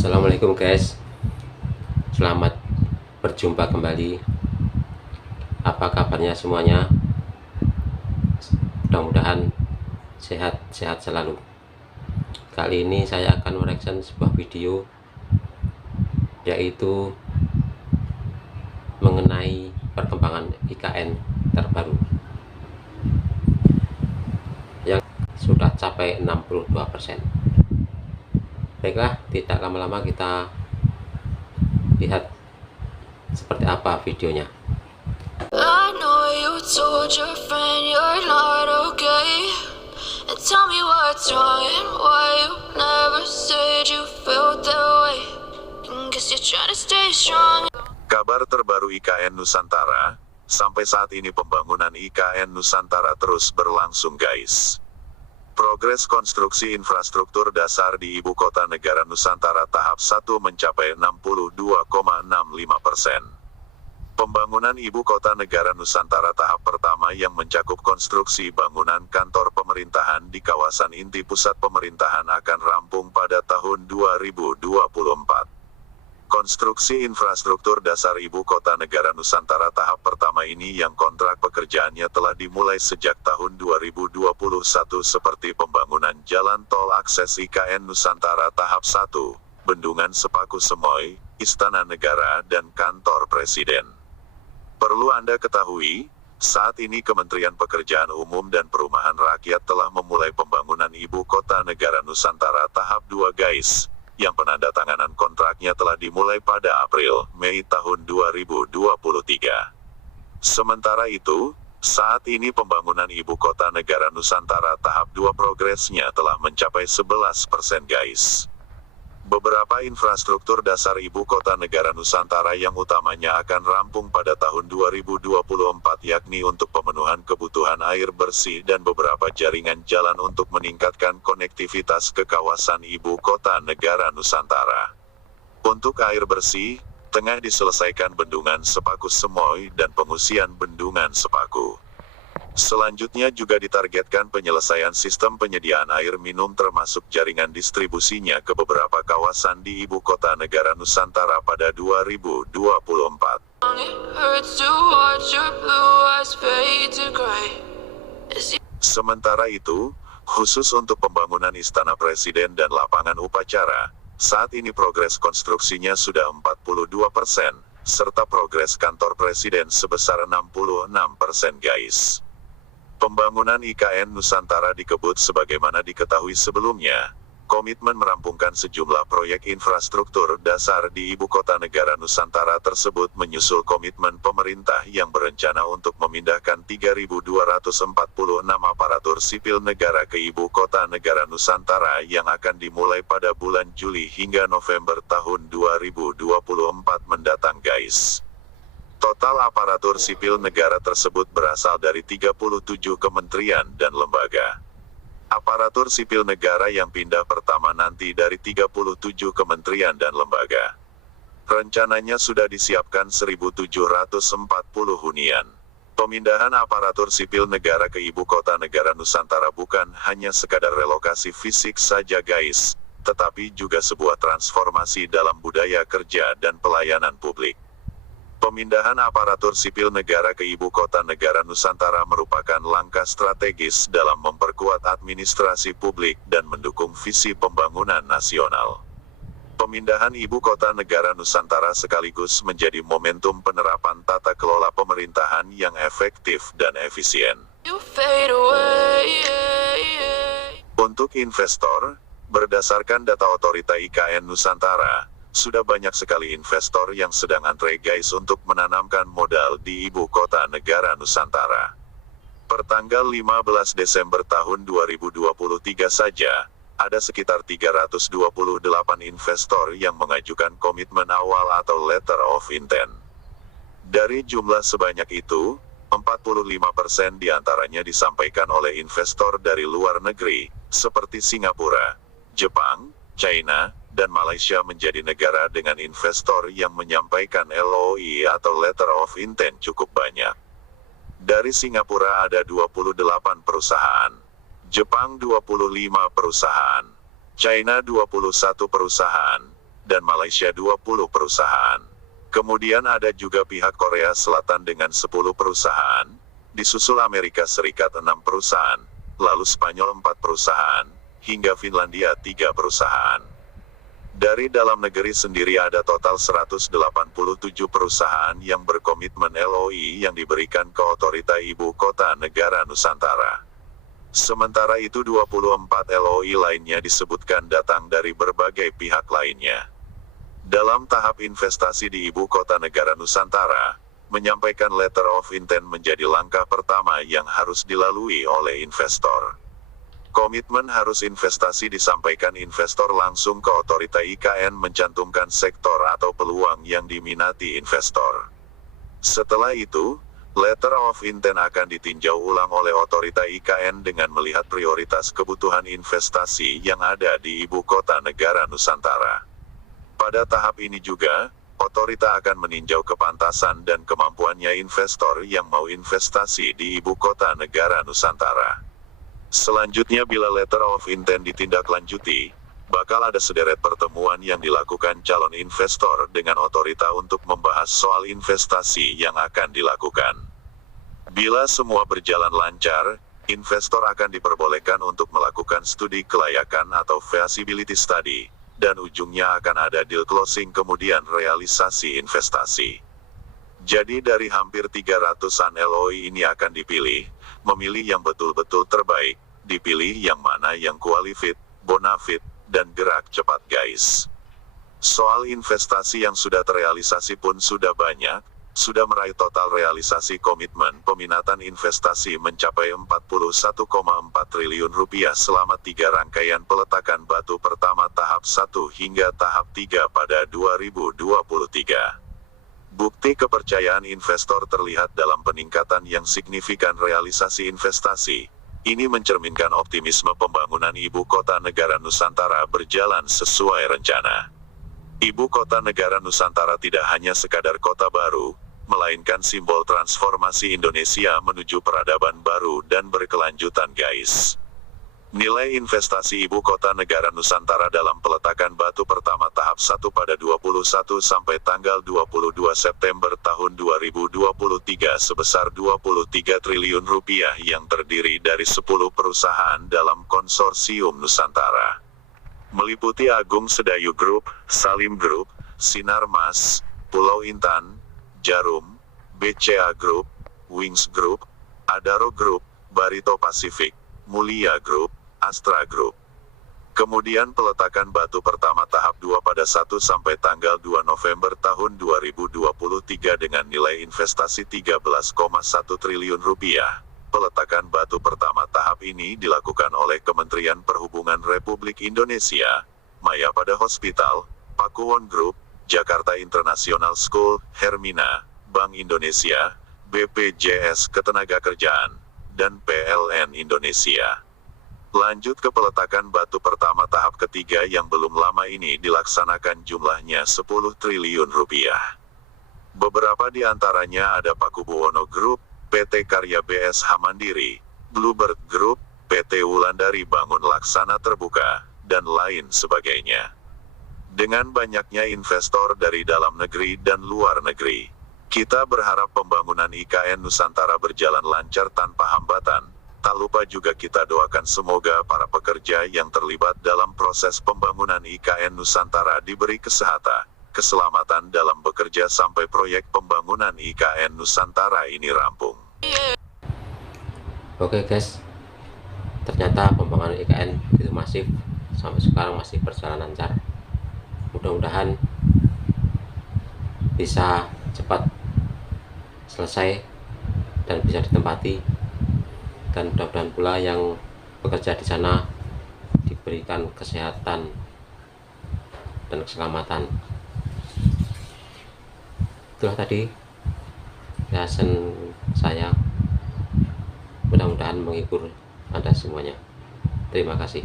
Assalamualaikum guys, selamat berjumpa kembali. Apa kabarnya semuanya? Mudah-mudahan sehat-sehat selalu. Kali ini saya akan mereaction sebuah video, yaitu mengenai perkembangan IKN terbaru yang sudah capai 62%. Baiklah, tidak lama-lama kita lihat seperti apa videonya. I know you told your friend you're not okay, and tell me what's wrong and why you never said you felt that way. Guess you're trying to stay strong. Kabar terbaru IKN Nusantara, sampai saat ini pembangunan IKN Nusantara terus berlangsung guys. Progres konstruksi infrastruktur dasar di Ibu Kota Negara Nusantara tahap 1 mencapai 62,65%. Pembangunan Ibu Kota Negara Nusantara tahap pertama yang mencakup konstruksi bangunan kantor pemerintahan di kawasan inti pusat pemerintahan akan rampung pada tahun 2024. Konstruksi infrastruktur dasar Ibu Kota Negara Nusantara tahap pertama ini yang kontrak pekerjaannya telah dimulai sejak tahun 2021 seperti pembangunan jalan tol akses IKN Nusantara tahap 1, Bendungan Sepaku Semoy, Istana Negara dan Kantor Presiden. Perlu Anda ketahui, saat ini Kementerian Pekerjaan Umum dan Perumahan Rakyat telah memulai pembangunan Ibu Kota Negara Nusantara tahap 2 guys, yang penandatanganan kontraknya telah dimulai pada April-Mei tahun 2023. Sementara itu, saat ini pembangunan Ibu Kota Negara Nusantara tahap 2 progresnya telah mencapai 11% guys. Beberapa infrastruktur dasar Ibu Kota Negara Nusantara yang utamanya akan rampung pada tahun 2024 yakni untuk pemenuhan kebutuhan air bersih dan beberapa jaringan jalan untuk meningkatkan konektivitas ke kawasan Ibu Kota Negara Nusantara. Untuk air bersih, tengah diselesaikan Bendungan Sepaku Semoy dan pengungsian Bendungan Sepaku. Selanjutnya juga ditargetkan penyelesaian sistem penyediaan air minum termasuk jaringan distribusinya ke beberapa kawasan di Ibu Kota Negara Nusantara pada 2024. It hurts to watch your blue eyes fade to gray. Sementara itu, khusus untuk pembangunan Istana Presiden dan lapangan upacara, saat ini progres konstruksinya sudah 42%, serta progres kantor Presiden sebesar 66% guys. Pembangunan IKN Nusantara dikebut sebagaimana diketahui sebelumnya, komitmen merampungkan sejumlah proyek infrastruktur dasar di Ibu Kota Negara Nusantara tersebut menyusul komitmen pemerintah yang berencana untuk memindahkan 3.246 aparatur sipil negara ke Ibu Kota Negara Nusantara yang akan dimulai pada bulan Juli hingga November tahun 2024 mendatang guys. Total aparatur sipil negara tersebut berasal dari 37 kementerian dan lembaga. Aparatur sipil negara yang pindah pertama nanti dari 37 kementerian dan lembaga. Rencananya sudah disiapkan 1.740 hunian. Pemindahan aparatur sipil negara ke Ibu Kota Negara Nusantara bukan hanya sekadar relokasi fisik saja guys, tetapi juga sebuah transformasi dalam budaya kerja dan pelayanan publik. Pemindahan aparatur sipil negara ke Ibu Kota Negara Nusantara merupakan langkah strategis dalam memperkuat administrasi publik dan mendukung visi pembangunan nasional. Pemindahan Ibu Kota Negara Nusantara sekaligus menjadi momentum penerapan tata kelola pemerintahan yang efektif dan efisien. You fade away. Untuk investor, berdasarkan data Otorita IKN Nusantara, sudah banyak sekali investor yang sedang antre guys untuk menanamkan modal di Ibu Kota Negara Nusantara. Pertanggal 15 Desember tahun 2023 saja, ada sekitar 328 investor yang mengajukan komitmen awal atau letter of intent. Dari jumlah sebanyak itu, 45% diantaranya disampaikan oleh investor dari luar negeri, seperti Singapura, Jepang, China, dan Malaysia menjadi negara dengan investor yang menyampaikan LOI atau Letter of Intent cukup banyak. Dari Singapura ada 28 perusahaan, Jepang 25 perusahaan, China 21 perusahaan, dan Malaysia 20 perusahaan. Kemudian ada juga pihak Korea Selatan dengan 10 perusahaan, disusul Amerika Serikat 6 perusahaan, lalu Spanyol 4 perusahaan, hingga Finlandia 3 perusahaan. Dari dalam negeri sendiri ada total 187 perusahaan yang berkomitmen LOI yang diberikan ke Otorita Ibu Kota Negara Nusantara. Sementara itu 24 LOI lainnya disebutkan datang dari berbagai pihak lainnya. Dalam tahap investasi di Ibu Kota Negara Nusantara, menyampaikan letter of intent menjadi langkah pertama yang harus dilalui oleh investor. Komitmen harus investasi disampaikan investor langsung ke Otorita IKN mencantumkan sektor atau peluang yang diminati investor. Setelah itu, letter of intent akan ditinjau ulang oleh Otorita IKN dengan melihat prioritas kebutuhan investasi yang ada di Ibu Kota Negara Nusantara. Pada tahap ini juga, Otorita akan meninjau kepantasan dan kemampuannya investor yang mau investasi di Ibu Kota Negara Nusantara. Selanjutnya bila letter of intent ditindaklanjuti, bakal ada sederet pertemuan yang dilakukan calon investor dengan Otorita untuk membahas soal investasi yang akan dilakukan. Bila semua berjalan lancar, investor akan diperbolehkan untuk melakukan studi kelayakan atau feasibility study, dan ujungnya akan ada deal closing kemudian realisasi investasi. Jadi dari hampir 300-an LOI ini akan dipilih, memilih yang betul-betul terbaik, dipilih yang mana yang qualified, bonafide, dan gerak cepat guys. Soal investasi yang sudah terrealisasi pun sudah banyak, sudah meraih total realisasi komitmen peminatan investasi mencapai 41,4 triliun rupiah selama 3 rangkaian peletakan batu pertama tahap 1 hingga tahap 3 pada 2023. Bukti kepercayaan investor terlihat dalam peningkatan yang signifikan realisasi investasi. Ini mencerminkan optimisme pembangunan Ibu Kota Negara Nusantara berjalan sesuai rencana. Ibu Kota Negara Nusantara tidak hanya sekadar kota baru, melainkan simbol transformasi Indonesia menuju peradaban baru dan berkelanjutan guys. Nilai investasi Ibu Kota Negara Nusantara dalam peletakan batu pertama tahap 1 pada 21 sampai tanggal 22 September tahun 2023 sebesar 23 triliun rupiah yang terdiri dari 10 perusahaan dalam konsorsium Nusantara. Meliputi Agung Sedayu Group, Salim Group, Sinar Mas, Pulau Intan, Jarum, BCA Group, Wings Group, Adaro Group, Barito Pacific, Mulia Group, Astra Group. Kemudian peletakan batu pertama tahap 2 pada 1 sampai tanggal 2 November tahun 2023 dengan nilai investasi 13,1 triliun rupiah. Peletakan batu pertama tahap ini dilakukan oleh Kementerian Perhubungan Republik Indonesia, Maya Pada Hospital, Pakuwon Group, Jakarta International School, Hermina, Bank Indonesia, BPJS Ketenagakerjaan, dan PLN Indonesia. Lanjut ke peletakan batu pertama tahap ketiga yang belum lama ini dilaksanakan jumlahnya 10 triliun rupiah. Beberapa di antaranya ada Pakubuwono Group, PT Karya BSH Mandiri, Bluebird Group, PT Wulandari Bangun Laksana Terbuka, dan lain sebagainya. Dengan banyaknya investor dari dalam negeri dan luar negeri, kita berharap pembangunan IKN Nusantara berjalan lancar tanpa hambatan. Tak lupa juga kita doakan semoga para pekerja yang terlibat dalam proses pembangunan IKN Nusantara diberi kesehatan, keselamatan dalam bekerja sampai proyek pembangunan IKN Nusantara ini rampung. Oke guys, ternyata pembangunan IKN begitu masif, sampai sekarang masih berjalan lancar. Mudah-mudahan bisa cepat selesai dan bisa ditempati, dan mudah-mudahan pula yang bekerja di sana diberikan kesehatan dan keselamatan. Itulah tadi bahasan saya, mudah-mudahan menghibur Anda semuanya. Terima kasih.